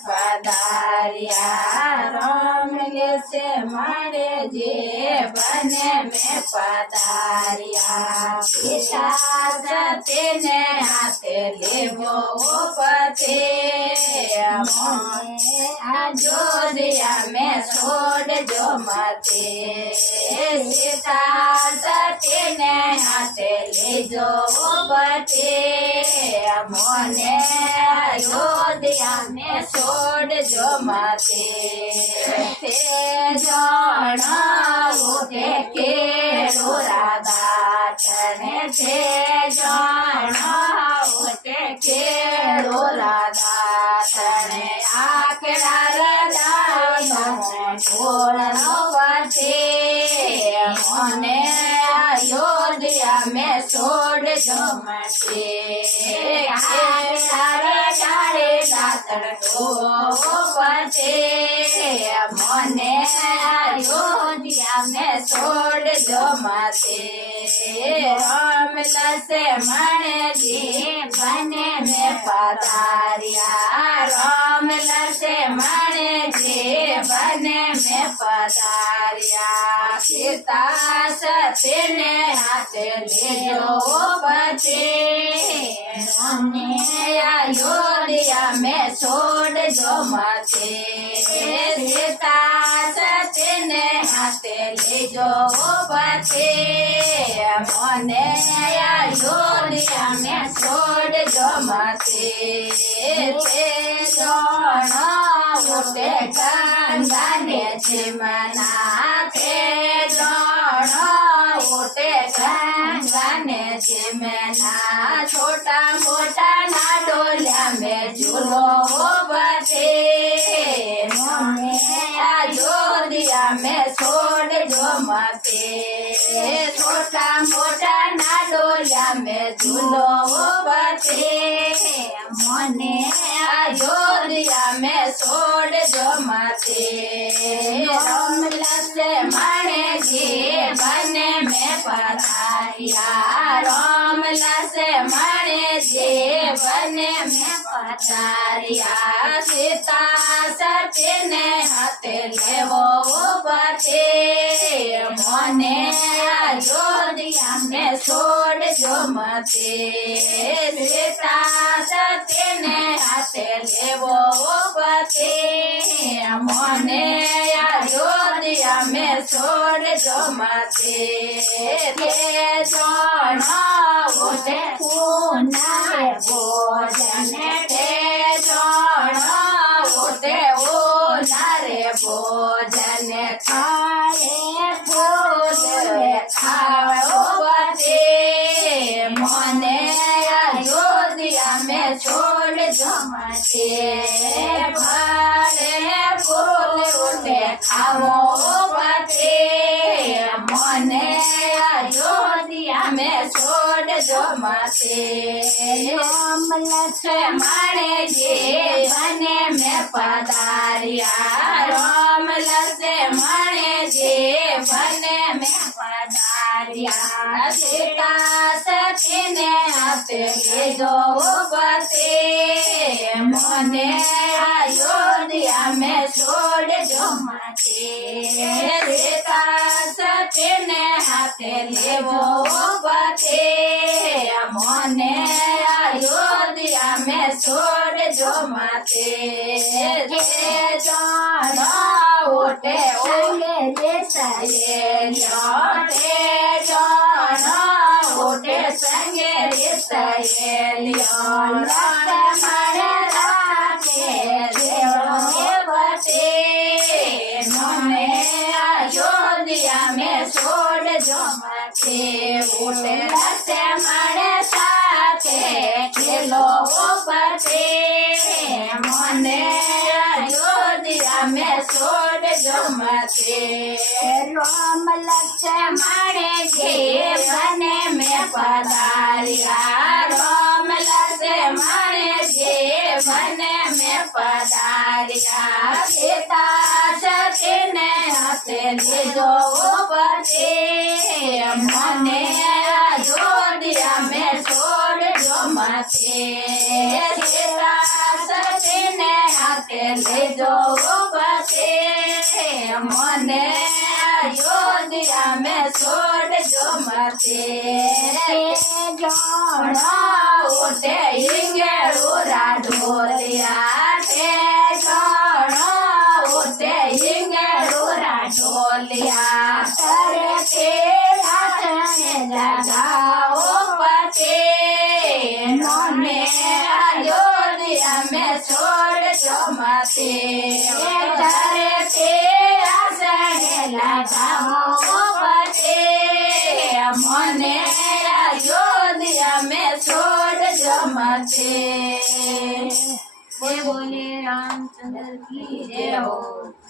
पधारिया राम से मारे जे बने में पधारिया पिता सते ने हाथे लेवो पते जोरिया में छोड़ जो मते सीता सते ने हाथे ले जो पते मोने अयोध्या में छोड़ जो मते ते जाना उठे के राधा चने थे जाना उठे के राधा चने आखड़ा राधा छोड़ते मोने अयोध्या में छोड़ जो मते मोने अयोध्या में छोड़ जो मते राम से मणे जी बने में पधारिया राम से मणे जी बने में पधारिया सीता सती ने हाथ ले जो बचे अयोध्या में छोड़ जो मते सीता सती ने हाथ ले जो बचे मोने अयोध्या में छोड़ जो मते उठे गंगाने चिमना थे उठे गंगाने चिमना छोटा मोटा ना डोलिया में झूलो बचे मोने अयोध्या में छोड़ जो मते छोटा मोटा ना डोलिया में झूलो बचे मोने अयोध्या में छोड़ जो मते राम से मणे जी बने में पधारिया राम से मणे जी बने में पधारिया सीता सती ने हाथ लेवो बचे मोने अयोध्या में छोड़ जो मते सीता सती ने हाथ लेवो बचे मोने अयोध्या में छोड़ जो मते जाना उठे पूना भोजन थे जाना उठे ओ नारे भोजन खाए फूल खाओ बचे मोने अयोध्या में छोड़ जो मते भरे फूल उठे खाओ बचे मोने अयोध्या में छोड़ जो मते राम मणे जी बने में पधारिया राम मणे जी बने में पधारिया सीता सती ने हाथ ले जो बचे मोने अयोध्या में छोड़ जो मते सीता सती ने हाथ ले वो बचे मोने अयोध्या में छोड़ जो मते जाना उठे ओले सये जाना उठे संगे सहेलिया बचे मोने अयोध्या में छोड़ जो मते उठे से मणे साथे खेलो बचे मोने अयोध्या में छोड़ जो मते राम मणे जी बने में पधारिया राम मणे जी बने में पधारिया सीता सती ने हाथ ले जो बचे मोने अयोध्या में छोड़ जो मते सीता सती ने हाथ માટે લેજો પતે મને અયોધ્યા મેં છોડજો મતે ઉઠે ઈંગેળું રાઢોલિયા તે ઉઠે ઈંગેળું રાઢોલિયા કરે તે રાતને જગાવો પતે મને અયોધ્યા મેં છોડજો મતે કરે તે આસને લગાવો પતે મને અયોધ્યા મેં છોડજો મતે બોલે રામચંદ્ર કી જય હો।